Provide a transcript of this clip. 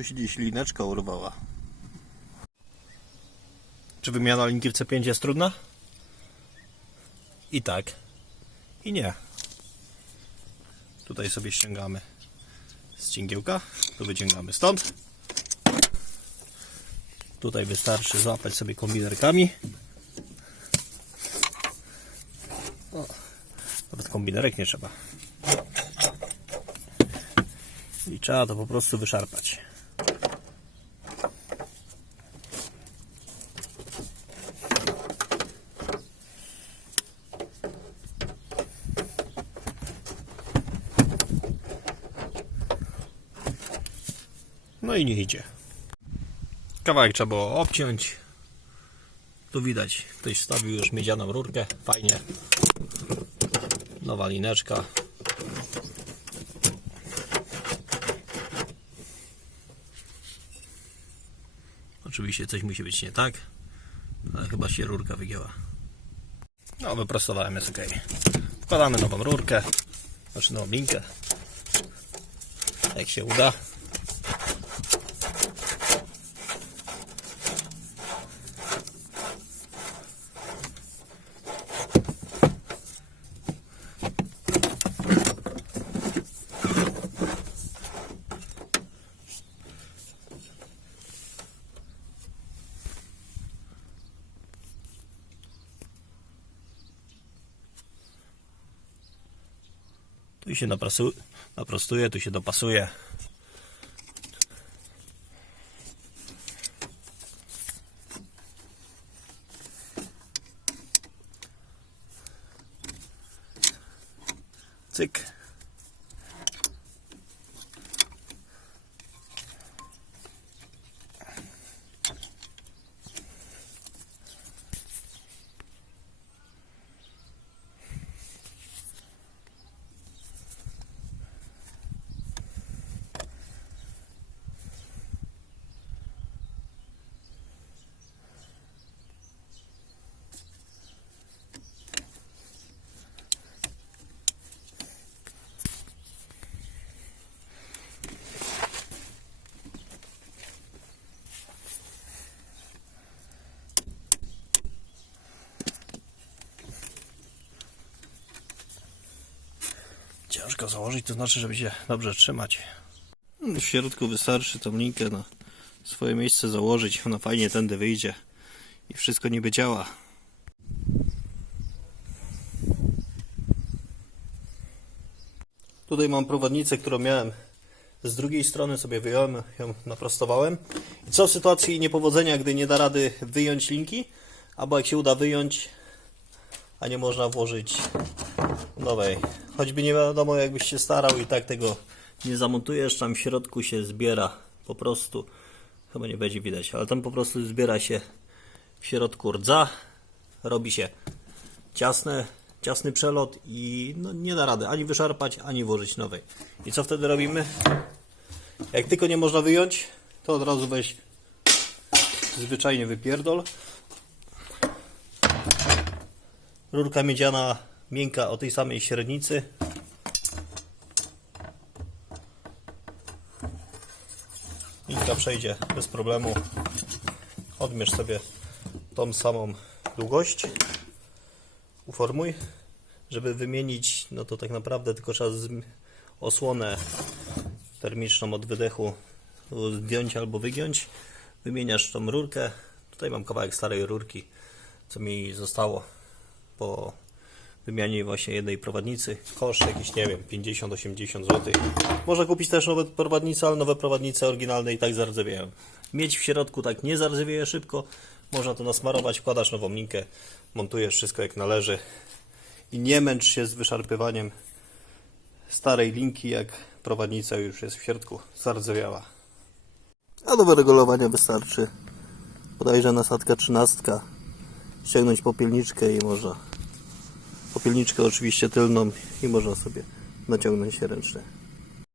Tu się gdzieś lineczka urwała. Czy wymiana linki w C5 jest trudna? I tak. I nie. Tutaj sobie ściągamy z cingiełka. Tu wyciągamy stąd. Tutaj wystarczy złapać sobie kombinerkami. O, nawet kombinerek nie trzeba. I trzeba to po prostu wyszarpać. No i nie idzie. Kawałek trzeba było obciąć. Tu widać, ktoś wstawił już miedzianą rurkę. Fajnie. Nowa lineczka. Oczywiście coś musi być nie tak, ale chyba się rurka wygięła. No, wyprostowałem, jest ok. Wkładamy nową rurkę, znaczy nową linkę. Jak się uda. Tu się naprostuje, tu się dopasuje. Cyk. Ciężko założyć, to znaczy, żeby się dobrze trzymać. W środku wystarczy tą linkę na swoje miejsce założyć. Ona fajnie tędy wyjdzie i wszystko niby działa. Tutaj mam prowadnicę, którą miałem z drugiej strony, sobie wyjąłem, ją naprostowałem. I co w sytuacji niepowodzenia, gdy nie da rady wyjąć linki, albo jak się uda wyjąć, a nie można włożyć nowej. Choćby nie wiadomo, jakbyś się starał i tak tego nie zamontujesz, tam w środku się zbiera po prostu. Chyba nie będzie widać, ale tam po prostu zbiera się w środku rdza, robi się ciasne, ciasny przelot i no, nie da rady ani wyszarpać, ani włożyć nowej. I co wtedy robimy? Jak tylko nie można wyjąć, to od razu weź zwyczajnie wypierdol. Rurka miedziana miękka o tej samej średnicy. Linka przejdzie bez problemu. Odmierz sobie tą samą długość. Uformuj. Żeby wymienić, no to tak naprawdę tylko trzeba osłonę termiczną od wydechu zdjąć albo wygiąć. Wymieniasz tą rurkę. Tutaj mam kawałek starej rurki, co mi zostało po wymianie właśnie jednej prowadnicy. Koszt jakiś, nie wiem, 50-80 zł. Można kupić też nowe prowadnice, ale nowe prowadnice oryginalne i tak zardzewieją. Mieć w środku tak nie zardzewieje szybko. Można to nasmarować, wkładasz nową linkę, montujesz wszystko jak należy. I nie męcz się z wyszarpywaniem starej linki, jak prowadnica już jest w środku zardzewiała. A do wyregulowania wystarczy bodajże nasadka trzynastka ściągnąć popielniczkę i można popielniczkę oczywiście tylną i można sobie naciągnąć ręcznie.